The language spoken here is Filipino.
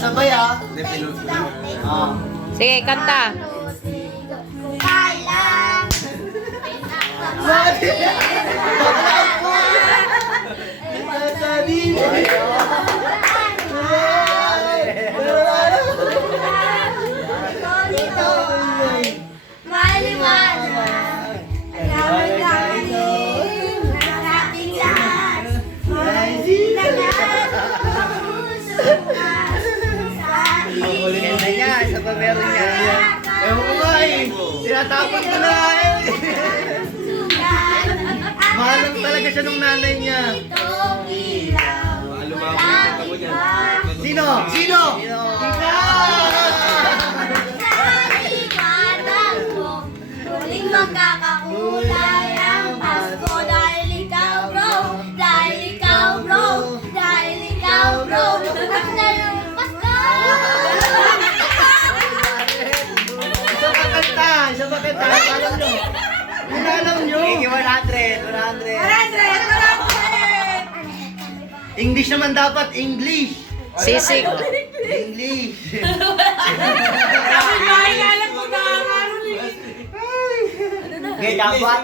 sabay ah. Ah. Sige, kanta. Sasabihin sa pamero niya. Ewan ko nga eh. Tinatapon ko na eh. Mahal lang talaga siya nung nanay niya. Sino? Sino? Muling magkakakulay kanta, isa pa kanta. Alam nyo. Hindi alam nyo. 100, 100. English naman dapat, English. Sisig. English. Kapit bahay na lang kung nakakaroon eh. Okay, dapat.